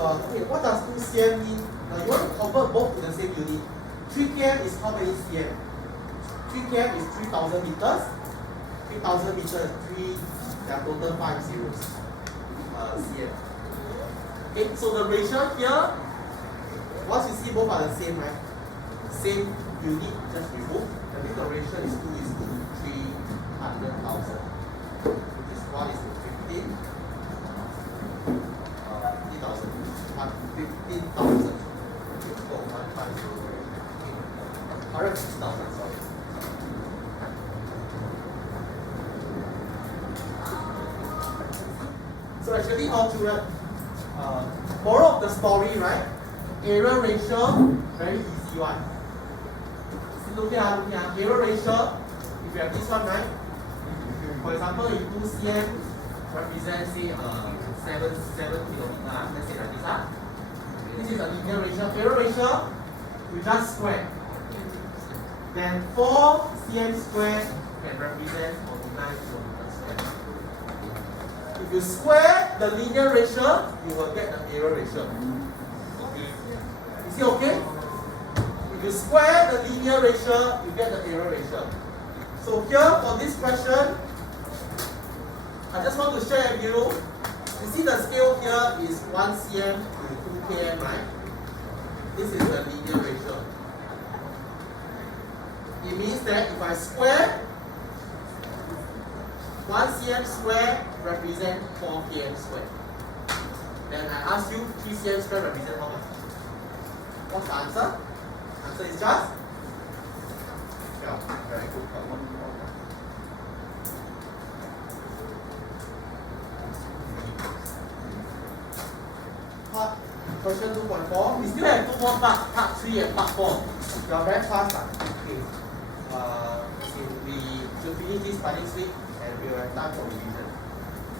okay, what does 2 cm mean? You want to convert both to the same unit. 3 km is how many cm? 3 km is 3,000 meters. 3,000 meters, 3, there are total 5 zeros. Cm. Okay, so the ratio here, once you see both are the same, right? Same unit, just remove. That means the ratio is 2 is to 300,000. This one is to 15. 15,000. 15,000. 150,000, sorry. So actually, all children, moral of the story, right? Area ratio, very easy one. See, look here. Area ratio, if you have this one, right? For example, if 2 cm represents, say, 7 kilometers, let's say like this. This is a linear ratio. Area ratio, you just square. Then 4 cm squared can represent 49 kilometers squared. If you square the linear ratio, you will get the area ratio. Is it okay? If you square the linear ratio, you get the area ratio. So here for this question, I just want to share with you. You see the scale here is 1 cm to 2 km, right? This is the linear ratio. It means that if I square 1 cm square represent 4 km square. Then I ask you 3 cm square represent how much? What's the answer? Answer is just 12. Very good. Question 2.4. We still have 2 more parts, part 3 and part 4. You are very fast. Okay. We should finish this by next week and we will have time for revision.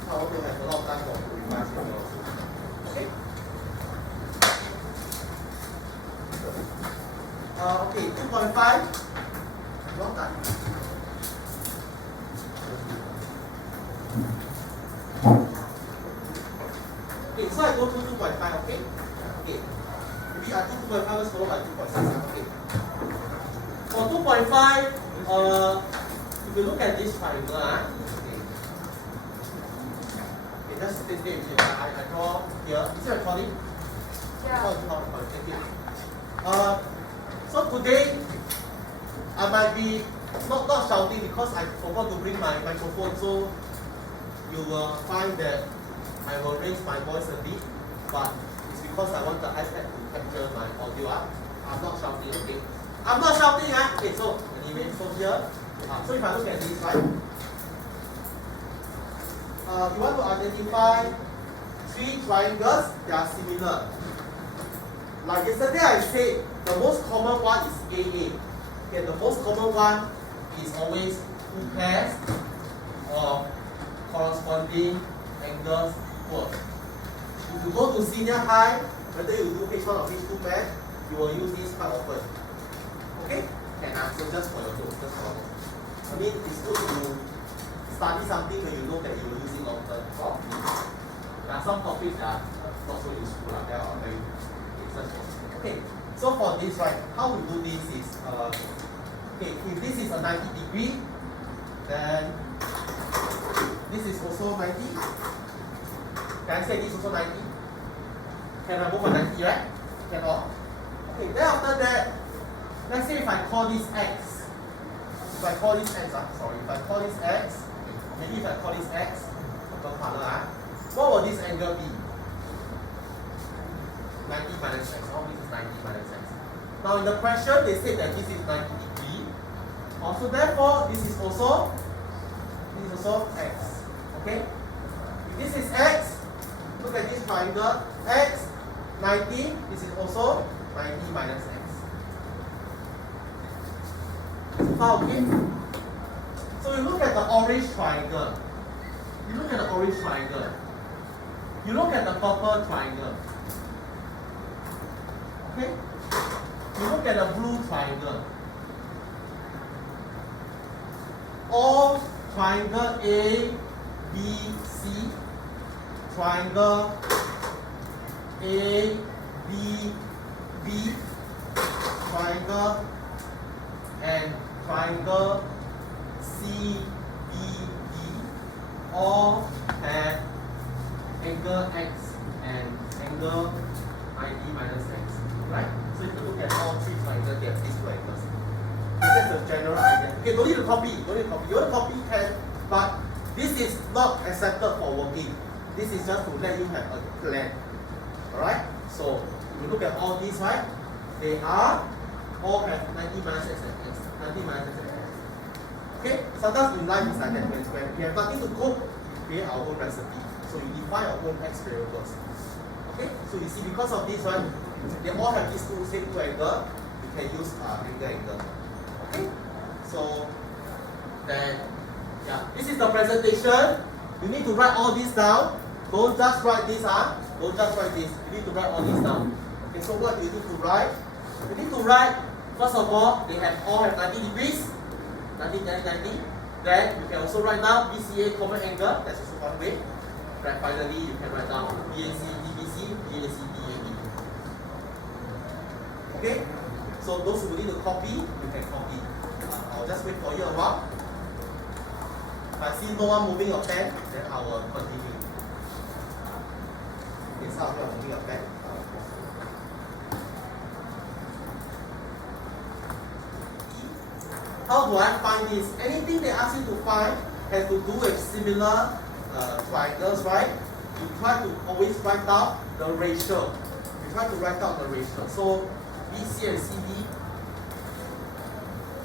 I want to have a lot of time for revision also. Okay? Okay, 2.5. Well done. Okay, so I go to 2.5, okay? Okay. Maybe I do 2.5 was followed by 2.6. Okay. For 2.5, if you look at this triangle, okay, just stay with me. I draw here. Is it recording? Yeah. Oh, thank you. So today, I might be not shouting because I forgot to bring my microphone, so you will find that I will raise my voice a bit, but it's because I want the iPad to capture my audio. I'm not shouting, okay? I'm not shouting, okay, so anyway, so here, so if I look at this, right? You want to identify 3 triangles, they are similar. Like yesterday I said, the most common one is AA. Okay, the most common one is always 2 pairs of corresponding angles equal. If you go to senior high, whether you do H1 or H2 pair, you will use this quite often. Okay? And so just for your notes, just for your notes. I mean, it's good to study something when you know that you will use it long term. There are some topics that are not so useful, they are very expensive. Okay, so for this, right, how we do this is, okay, if this is a 90 degree, then this is also 90. Can I say this is also 90? Can I move a 90, right? Cannot. Okay, then after that, let's say if I call this x. If I call this x, if I call this x, maybe if I call this x, what will this angle be? 90 minus x. How this is 90 minus x? Now in the question, they say that this is 90 degree. Also, therefore, this is also x. Okay? If this is x, look at this triangle. X, 90, this is also 90 minus x. Okay? So you look at the orange triangle. You look at the orange triangle. You look at the purple triangle. Okay? You look at the blue triangle. All triangle A, B, C, triangle A, B, B, triangle, and triangle C, B, D, all have angle X and angle 90 minus X, right? So if you look at all three triangles, they have these two angles. That's the general idea. Okay, don't need to copy, don't need to copy. You want to copy can, but this is not accepted for working. This is just to let you have a plan. Alright? So if you look at all these, right? They are all have 90 minus X and X. 90 minus X and X. Okay? Sometimes in life it's like that. When we have nothing to cook, we create our own recipe. So you define your own X variables. Okay? So you see, because of this, right? They all have these same two angles. You can use angle. Okay? So then, yeah, this is the presentation. You need to write all this down. Don't just write this, Don't just write this. You need to write all this down. Okay, so what do you need to write? You need to write, first of all, they all have 90 degrees. 90. Then you can also write down BCA common angle. That's also one way. Right, finally, you can write down BAC, DBC, BAC, DAB. Okay? So those who need to copy, you can copy. I'll just wait for you a while. If I see no one moving your pen, then I will continue. Okay, some of you are moving your pen. How do I find this? Anything they ask you to find has to do with similar triangles, right? You try to always write out the ratio. You try to write out the ratio. So BC and CD,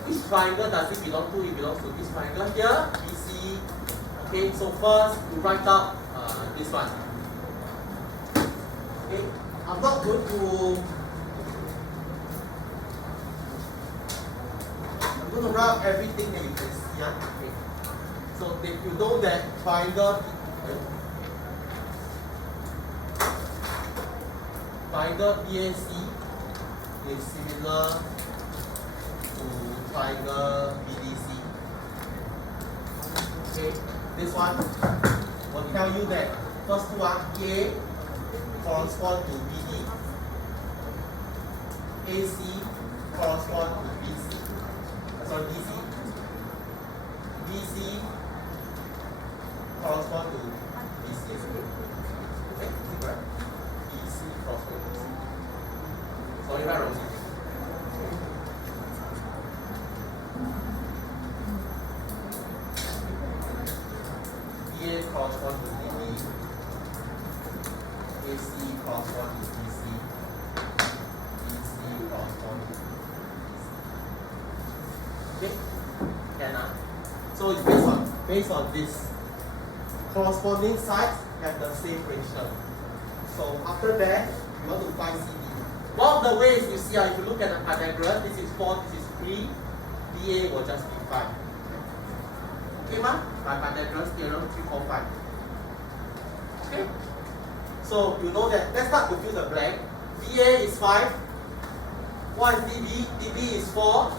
which triangle does it belong to? It belongs to this triangle here, BC. Okay, so first you write out this one. Okay, I'm not going to write everything that you can see. Okay. So if you know that triangle BAC is similar to triangle BDC. Okay, this one will tell you that first one A corresponds to BD, AC corresponds to BC. Sorry, DC. DC corresponds to BC. Okay, is it correct? BC corresponds to BC. Sorry, right, Rosie. BA corresponds to DB. AC corresponds to BC. BC corresponds to okay, can so it's based on this. Corresponding sides have the same ratio. So after that, you want to find CD. One of the ways you see, if you look at the Pythagoras, this is 4, this is 3, BA will just be 5. Okay, ma? By Pythagoras theorem 3, 4, 5. Okay? So you know that. Let's start to fill the blank. BA is 5. What is DB? DB is 4.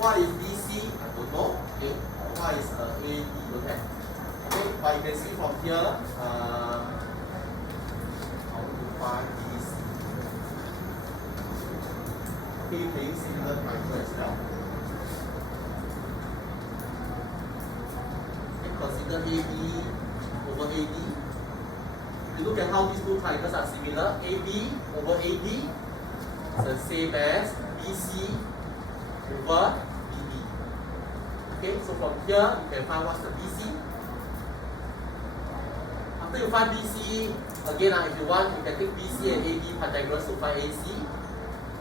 What is BC? I don't know. Okay. What is AD? Okay. Okay. But you can see from here, how to find BC. Okay, you can use similar triangle as well. Okay, consider AD over AD. If you look at how these two triangles are similar, AB over AD is the same as BC over BB. Okay, so from here you can find what's the BC. After you find BC, again if you want, you can take BC and AB Pythagoras to find AC,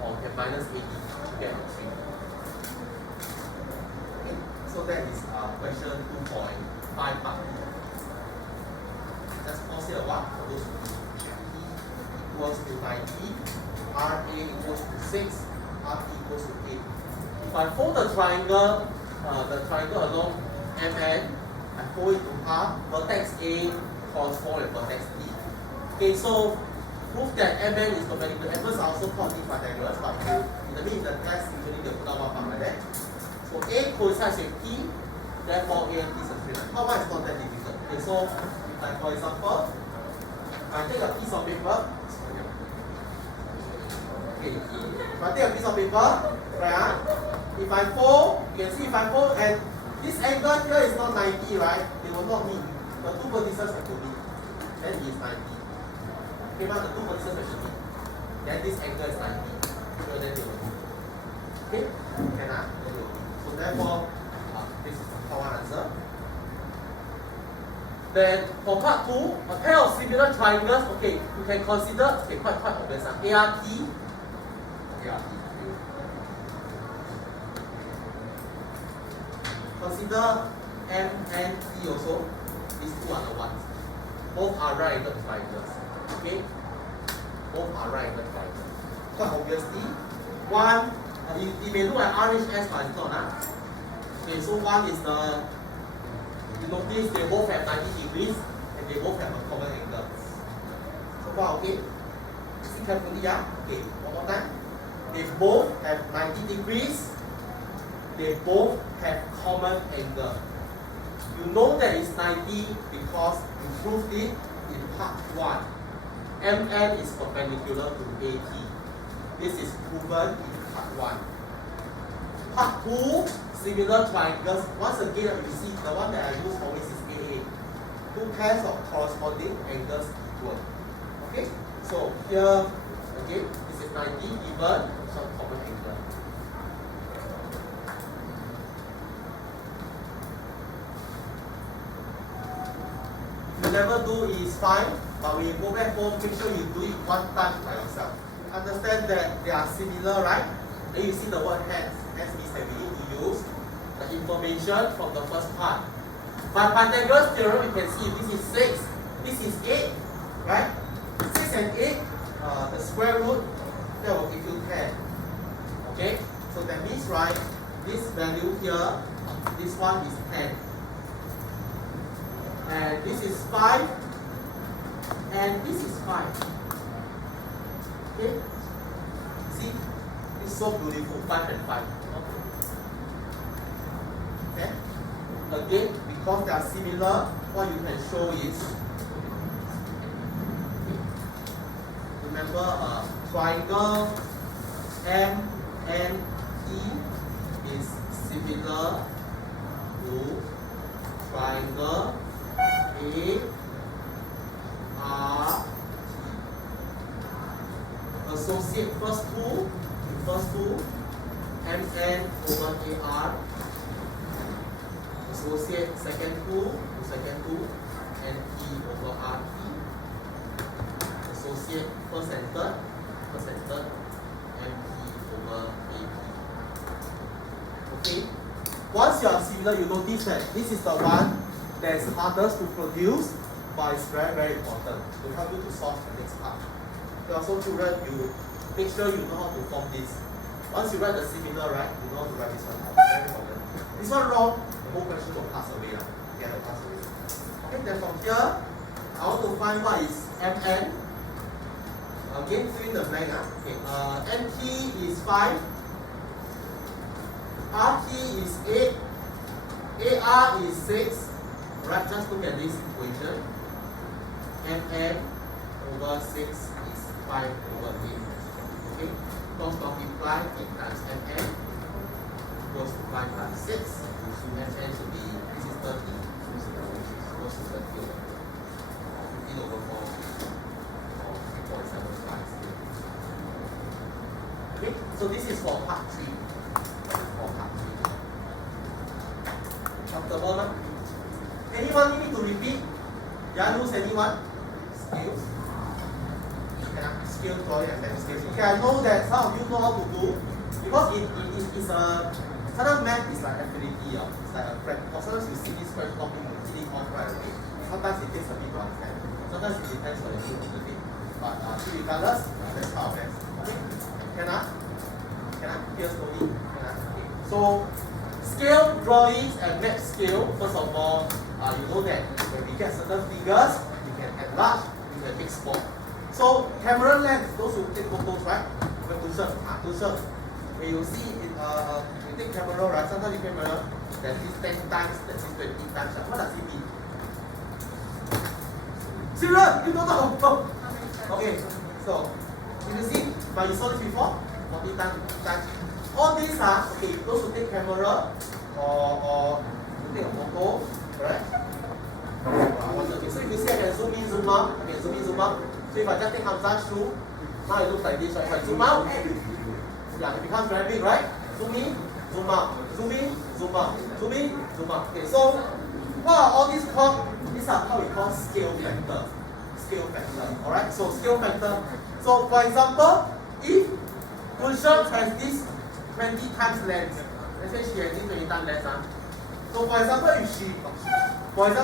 or you can minus AD to get 3. Okay, so that is question 2.5 part. Let's pause here one for those who equals to 90, RA equals to 6, RT equals to 8. If I fold the triangle along MN, I fold it to half, vertex A corresponds with vertex B. Okay, so prove that MN is perpendicular. At first I also called it Pythagoras, but in the class usually they put out one part like that. So A coincides with P, therefore A and P is a straight line. How much is not that difficult? Okay, so like for example, I take a piece of paper. Okay. If I take a piece of paper, right? If I fold, you can see if I fold and this angle here is not 90, right? They will not meet. The two vertices have to meet. Then it is 90. Okay, but the two vertices have to meet. Then this angle is 90. So then they will meet. Okay? Can I? So therefore, this is the part one answer. Then for part 2, a pair of similar triangles, okay, you can consider, okay, quite obvious, ART. Consider M and T also. These two are the ones. Both are right-angled triangles. Okay? Both are right-angled triangles. Quite obviously, one, you may look at RHS, but it's not. Okay, so one is the, you notice they both have 90 degrees and they both have a common angle. So far, okay? See carefully, yeah? Okay, one more time. They both have 90 degrees. They both have common angle. You know that it's 90 because you proved it in part 1. MN is perpendicular to AT. This is proven in part 1. Part 2, similar triangles. Once again, you see the one that I use always is AA. Two pairs of corresponding angles equal. Okay? So here, again, this is 90 given some common angle. You never do is fine, but when you go back home, make sure you do it one time by yourself. Understand that they are similar, right? Then you see the word hence. Hence means that we need to use the information from the first part. By Pythagoras theorem, you can see this is 6, this is 8, right? 6 and 8, the square root, that will give you 10. Okay? So that means, right, this value here, this one is 10. And this is 5, and this is 5. Okay? See? It's so beautiful, 5 and 5. Okay? Again, because they are similar, what you can show is, remember triangle MNE is similar to triangle ART. Associate first two, MN over AR. Associate second two, NT over RT. Associate first and third, NT over AP. Okay? Once you are similar, you notice that this is the one that is hardest to produce, but it's very, very important to help you to solve the next part. Also, children, you make sure you know how to form this. Once you write the similar, right, you know how to write this one. Very important. This one wrong, the whole question will pass away. Okay, will pass away. Okay, then from here, I want to find what is MN. Again, fill in the blank. Okay, NT is 5. RT is 8. AR is 6. Right, just look at this equation. MN over 6 is 5 over 8. Okay, cross multiply 8 times MN equals to 5 times 6. So MN should be, this is 30. Equals to 30 over 15 over 4 or 3.75. Okay, so this is for part 3. Comfortable now? Anyone need me to repeat? Yeah, lose anyone? Skills? Skill drawing and math skills. Okay, I know that some of you know how to do because it is a sometimes math is like affinity, it's like a friend. Sometimes you see this question topic, you see it off right away. Sometimes it takes a bit to understand. Sometimes it depends on the need of the day. But regardless, that's how best. Okay? Can I? Here slowly. Okay. So scale drawings and math scale, first of all, you know that when we get certain figures, we can enlarge, we can make small. So camera lens, those who take photos, right? When when you see in you take camera, right? Sometimes you camera, there's this 10 times, there's this 20 times. What does it mean? Serious? You don't know? Okay, so you see, but you saw this before? 40 times. All these are, okay, those who take camera or take a photo, correct? Okay, so if you see I can zoom in, zoom out, I can zoom in, zoom out. So if I just take Hamza's shoe, now it looks like this, right? If I zoom out, yeah, it becomes very big, right? Zoom in, zoom out, zoom in, zoom out, zoom in, zoom out. Okay, so what are all these called? These are how we call scale factor. Scale factor, alright? So scale factor. So for example, if Thurs has this 20 times lens, let's say she has this 20 times lens. So for example,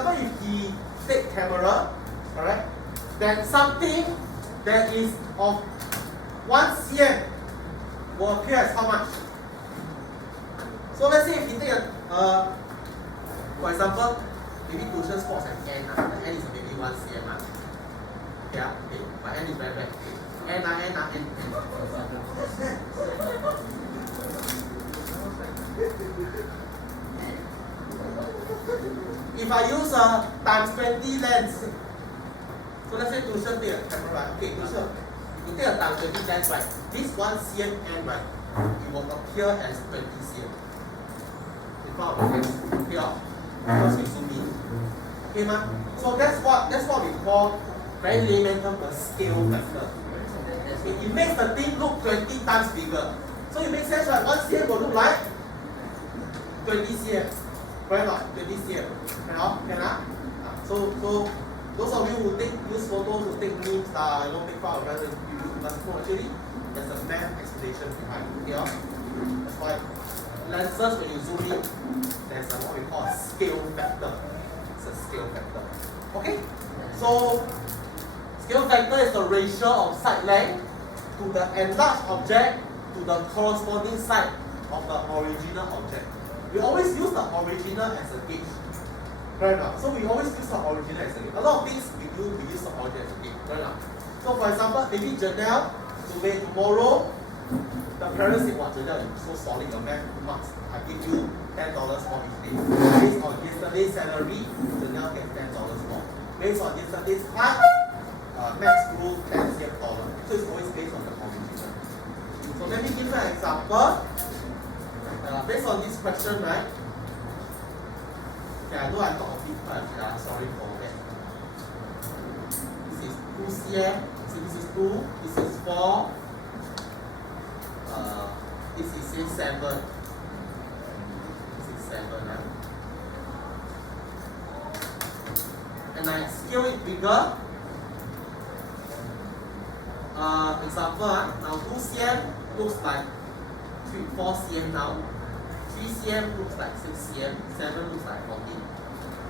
if he take camera, alright, then something that is of 1 cm will appear as how much? So let's say if you take for example, maybe Thurs spots an N, the N is maybe 1 cm. Yeah, okay, but N is very bad. N. If I use a times 20 lens, so let's say Thurs take a camera, okay, Thurs, if you take a times 20 lens, right, this 1 cm N, right, it will appear as 20 cm. In front of the face, here, because we zoom in. Okay, ma? So that's what we call very layman term the scale factor. It makes the thing look 20 times bigger. So it makes sense, right? 1 cm will look like 20 cm. Correct not? 20 cm. Can So those of you who use photos to take memes, take fun of it, you must know actually there's a math explanation behind it. Okay, that's why lenses when you zoom in, there's what we call a scale factor. It's a scale factor. Okay? So scale factor is the ratio of side length to the enlarged object to the corresponding side of the original object. We always use the original as a gauge. Right now. So we always use the original as a gauge. A lot of things we use the original as a gauge. Right now. So for example, maybe Janelle, tomorrow, the parents say, wow, Janelle, you're so solid, your math marks. I give you $10 more each day. Based on yesterday's salary, Janelle gets $10 more. Based on yesterday's class, max grew $10. So it's always based on the original. So let me give you an example. Based on this question, right? Okay, I know I thought of it quite a bit. Sorry for that. This is 2 cm. So this is 2. This is 4. This is 7. This is 7. And I scale it bigger. Example, now 2 cm looks like 4 cm now. 3 cm looks like 6 cm. 7 looks like 14.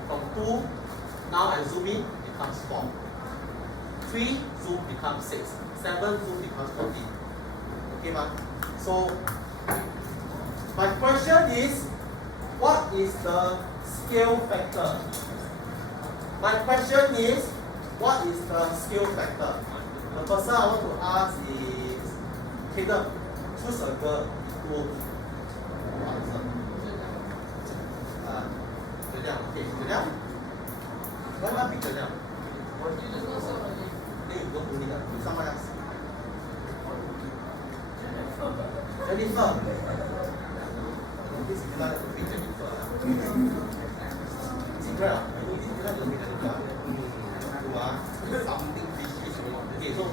From 2, now I zoom in, it becomes 4. 3, zoom becomes 6. 7, zoom becomes 14. Okay, ma? So, my question is, what is the scale factor? My question is, what is the scale factor? The person I want to ask is, Caleb, choose a girl who answer. Okay, Janelle? Why not pick Janelle? Then you don't do it, pick someone else. Jennifer. This is not to pick Jennifer. Is it correct? I know this is not to pick Jennifer. Something fishy. Okay, so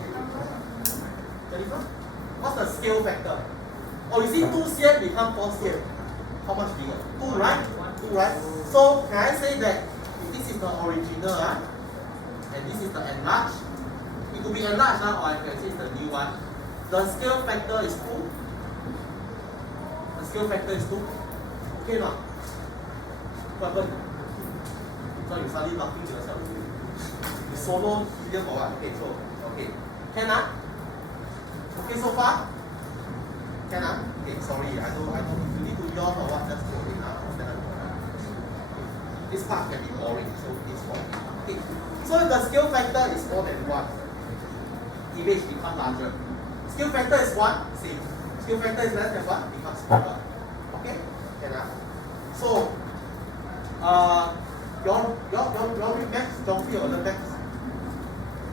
Jennifer, what's the scale factor? Oh, you see 2 cm become 4 cm. How much bigger? 2, right? 2, right? So can I say that if this is the original and this is the enlarged, it could be enlarged or I can say it's the new one. The scale factor is 2. The scale factor is 2. Okay, not? What happened? So you suddenly laughing to yourself. You solo video for what? Okay, so okay. Can okay so far? Can okay, sorry, I know if you need to yawn or what, just go in now. This part can be boring, so it's for okay. So if the scale factor is more than 1, image becomes larger. Scale factor is 1, same. Scale factor is less than 1, becomes smaller. Okay? Can So you read maths, geography or learn maths?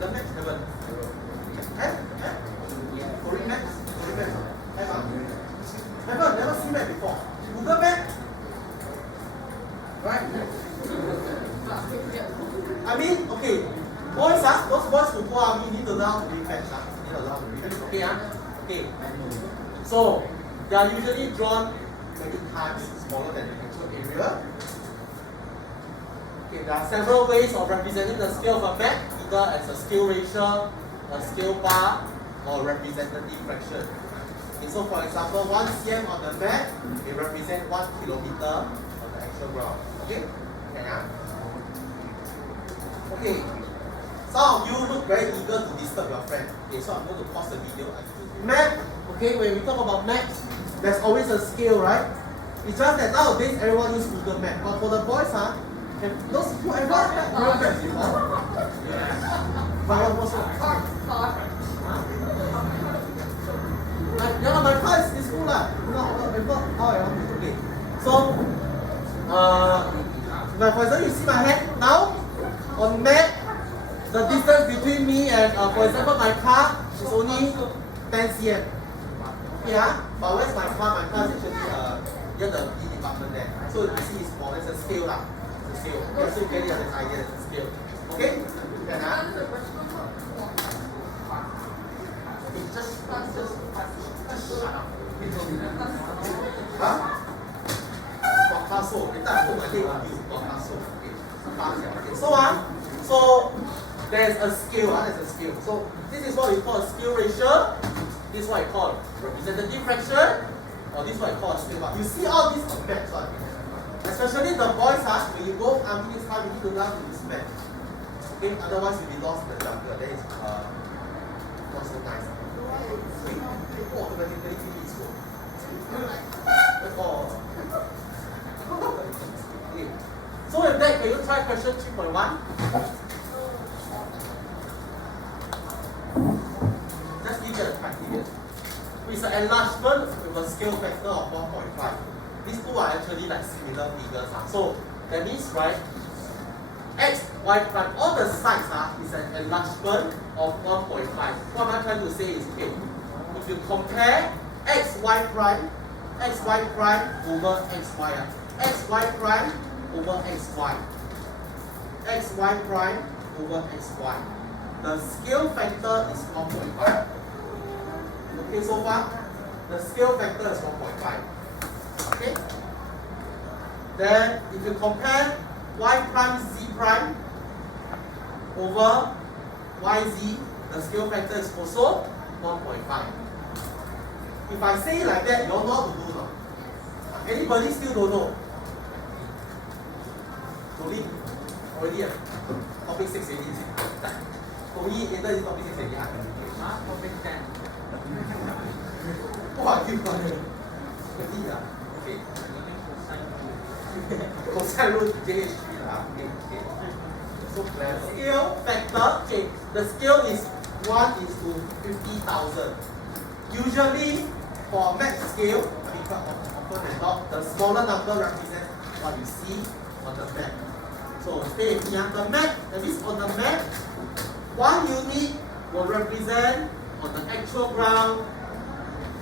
The max haven't. Have? Korean maps? Korean maps? Have never seen map before. Google map? Right? I mean, okay, boys, those boys who go army need to learn how to read maps. Need to learn how to read maps. Okay, okay. So, they are usually drawn many times smaller than the actual area. Okay, there are several ways of representing the scale of a map, either as a scale ratio, a scale bar, or representative fraction. Okay, so for example, 1 cm on the map, it represents 1 kilometer on the actual ground. Okay? Okay. Some of you look very eager to disturb your friend. Okay, so I'm going to pause the video. Map, okay, when we talk about maps, there's always a scale, right? It's just that nowadays everyone uses Google Map. But for the boys, those who ever had Google Maps before? But what was it? Yeah, my car is in school lah. Okay. So, for example, you see my hand now on map. The distance between me and, for example, my car is only 10 cm. Yeah, but where's my car? My car is actually near the E department there. So you see, it's small. It's a scale lah. It's a scale. Yeah, so you get it as an idea. It's a scale. Okay? Just shut up. Huh? So there's a scale. There's a scale. So this is what we call a scale ratio. This is what I call representative fraction. Or this is what I call a scale bar. You see all these on maps, right? Especially the boys, when you go army this time, you need to learn to use map. Okay, otherwise you'll be lost in the jungle. That is not so nice. So with that, can you try question 3.1? Let's give it a criteria. It's an enlargement with a scale factor of 1.5. These two are actually like similar figures. So that means, right, x, y prime, all the sides is an enlargement of 1.5. What am I trying to say is, okay, if you compare xy prime over xy, xy prime over xy, xy prime over xy, the scale factor is 1.5. Okay, so far, the scale factor is 1.5. Okay? Then, if you compare y prime z prime over yz, the scale factor is also 1.5. If I say it like that, you all know how to do now. Anybody still don't know? Already topic 6 already. Only enter this topic 6 already. Topic 10. Wow, you got it. Okay. Cosine rule JH2. Okay. So the scale factor, okay, the scale is 1:50,000. Usually, for a math scale, the smaller number represents what you see on the map. So stay with me. The map, that means on the map, 1 unit will represent on the actual ground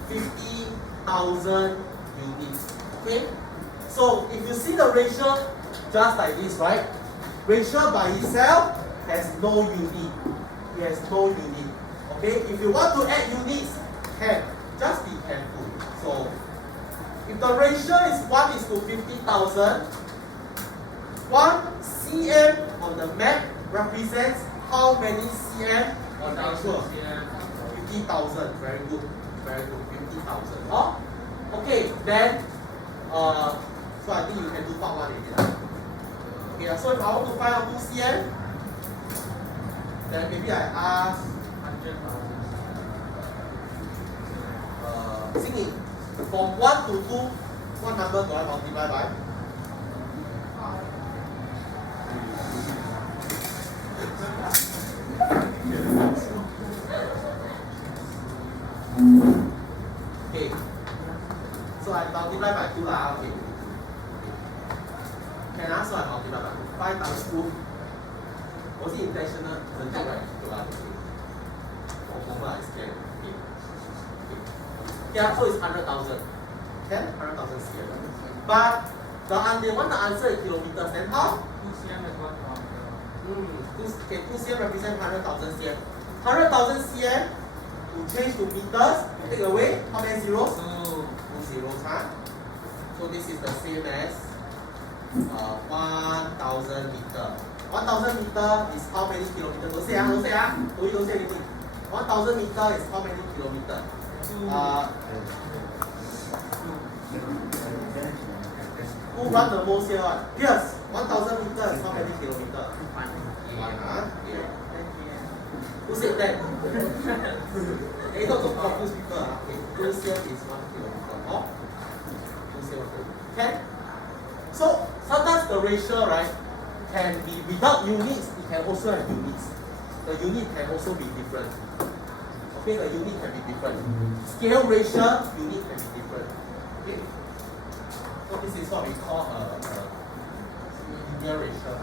50,000 units. Okay? So if you see the ratio just like this, right? Ratio by itself has no unit. It has no unit. Okay? If you want to add units, just be careful. So if the ratio is 1:50,000, 1 cm on the map represents how many cm on the actual? 50,000. Very good. Very good. 50,000. Oh? Okay, then so I think you can do part 1 already. Okay, so if I want to find out 2 cm, then maybe I ask 100,000. Singing. From 1 to 2, what number do I multiply by? Okay. So I multiply by 2 lah. Okay. So I multiply by 2. 5 times 2. Was it in rational, isn't it right? Over I scared. Yeah, so it's 100,000. Okay, 100,000 cm. But they want the answer in kilometers, then how? 2 cm is 1 kilometer. 2 cm represent 100,000 cm. 100,000 cm to change to meters, take away how many zeros? 2 zeros, huh? So this is the same as 1,000 meter. 1,000 meter is how many kilometers? Don't say, don't say anything. 1,000 meter is how many kilometers? Who run the most here? Yes, 1,000 meters is how many kilometers? 1, huh? Yeah. Who said that? Hey, not to confuse people. Okay, 2 cm is 1 kilometer. Oh? 2 cm. Okay? So, sometimes the ratio, right, can be without units, it can also have units. The unit can also be different. Okay, the unit can be different. Scale ratio, unit can be different. Okay? So this is what we call a linear ratio.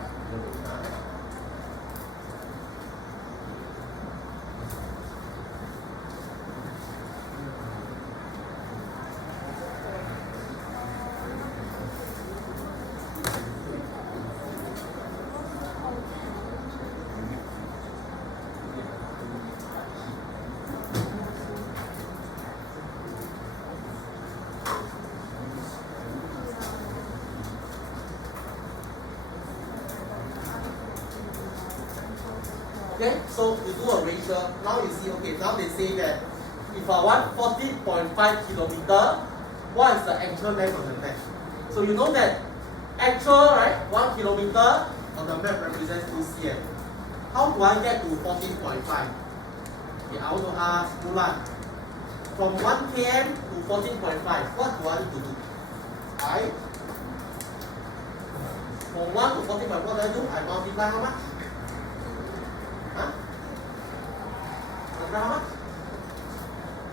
Okay, so you do a ratio. Now you see, okay, now they say that if I want 14.5 kilometer, what is the actual length of the mesh? So you know that actual, right, 1 kilometer on the map represents 2 cm. How do I get to 14.5? Okay, I want to ask Mulan. From 1 km to 14.5, what do I need to do? From 1 to 14.5, what do I do? I multiply how much? Huh? How much?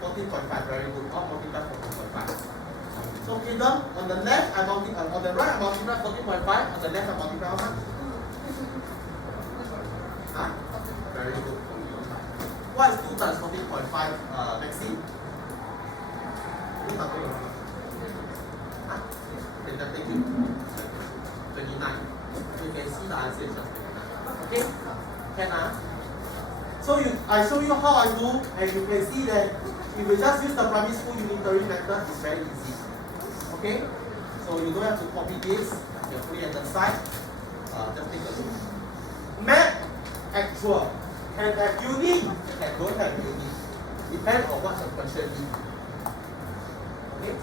14.5, very good. I'll multiply 14.5. So either on the left I multiply, on the right I multiply 14.5, on the left I multiply how much? Huh? Very good. What is 2 times 14.5, Maxi? 2 times 14.5. Huh? Okay, that take you 29. You can see the answer is just 29. Okay? Can So I show you how I do, and you can see that if we just use the primary school unitary method, it's very easy. Okay? So you don't have to copy this. You put it at the side. Just take a look. Map, actual. Can have unit, can don't have unit. Depends on what the question is. Okay?